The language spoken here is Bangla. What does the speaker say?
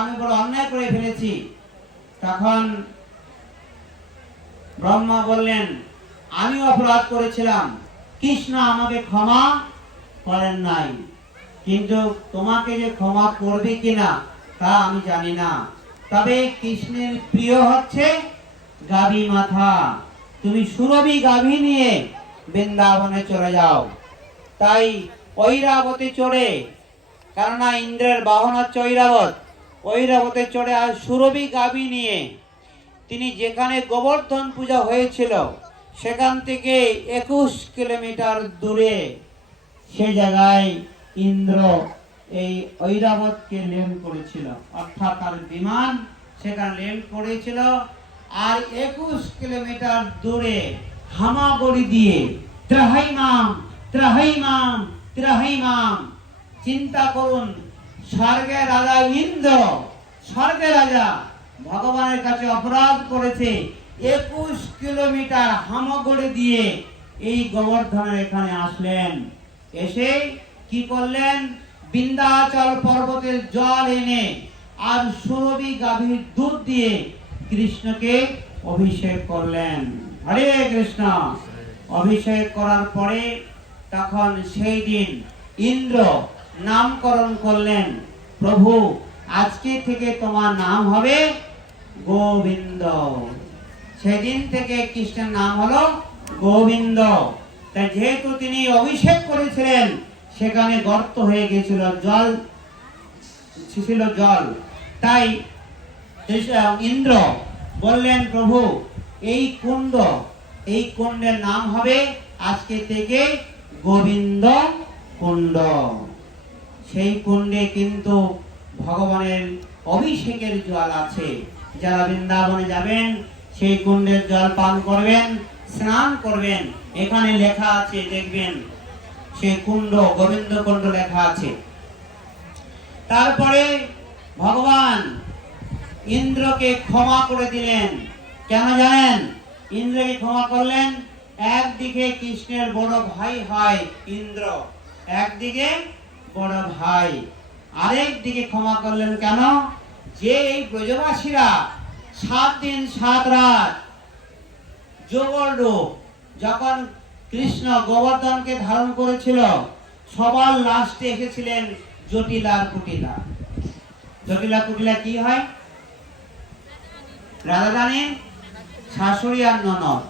আমি বড় অন্যায় করে ফেলেছি। তখন ব্রহ্মা বললেন, আমি অপরাধ করেছিলাম, কৃষ্ণ আমাকে ক্ষমা করেন নাই, কিন্তু তোমাকে যে ক্ষমা করবে কিনা তা আমি জানি না। তবে কৃষ্ণের প্রিয় হচ্ছে গাভী মাথা, তুমি সুরভি গাভী নিয়ে বৃন্দাবনে চলে যাও। তাই ঐরাবতী চড়ে, কেননা ইন্দ্রের বাহন হচ্ছে ঐরাবত, ঐরাবতে চড়ে আর সুরভি গাভী নিয়ে তিনি যেখানে গোবর্ধন পূজা হয়েছিল সেখান থেকে 21 কিলোমিটার দূরে সে জায়গায় ইন্দ্র এই ঐরাবতকে ল্যান্ড করেছিল, অর্থাৎ তার বিমান সেখানে ল্যান্ড করেছিল। আর 21 কিলোমিটার দূরে হামাগুড়ি দিয়ে ত্রাহিমাম ত্রাহিমাম ত্রাহিমাম, চিন্তা করুন, স্বর্গের রাজা ইন্দ্র, স্বর্গের রাজা ভগবানের কাছে অপরাধ করেছে, 21 কিলোমিটার হামাগুড়ি দিয়ে এই গোবর্ধনের এখানে আসলেন। এসে কি করলেন, বিন্ধ্যাচল পর্বতের জল এনে আর সুরভি গাভীর দুধ দিয়ে কৃষ্ণকে অভিষেক করলেন। হরে কৃষ্ণ। অভিষেক করার পরে তখন সেই দিন ইন্দ্র নামকরণ করলেন, প্রভু আজকে থেকে তোমার নাম হবে গোবিন্দ। সেদিন থেকে কৃষ্ণের নাম হলো গোবিন্দ। তাই যেহেতু তিনি অভিষেক করেছিলেন সেখানে গর্ত হয়ে গেছিল, জল ছিল জল, তাই ইন্দ্র বললেন, প্রভু এই কুণ্ড, এই কুণ্ডের নাম হবে আজকে থেকে গোবিন্দ কুণ্ড। সেই কুণ্ডে কিন্তু ভগবানের অভিষেকের জল আছে। যারা বৃন্দাবনে যাবেন সেই কুণ্ডের জল পান করবেন, স্নান করবেন। এখানে লেখা আছে, দেখবেন সেই কুণ্ড গোবিন্দ কুণ্ড লেখা আছে। তারপরে ভগবান ইন্দ্রকে ক্ষমা করে দিলেন। কেন জানেন ইন্দ্রকে ক্ষমা করলেন? একদিকে কৃষ্ণের বড় ভাই হয় ইন্দ্র, একদিকে বড় ভাই, আরেক দিকে ক্ষমা করলেন কেন? যে এই ব্রজবাসীরা 7 দিন 7 রাত যোগর রূপ, যখন কৃষ্ণ গোবর্ধনকে ধারণ করেছিল, সবার লাস্টে এসেছিলেন জটিলা আর কুটিলা। জটিলা কুটিলা কি হয়? রাজা রানীর শাশুড়ি আর ননদ।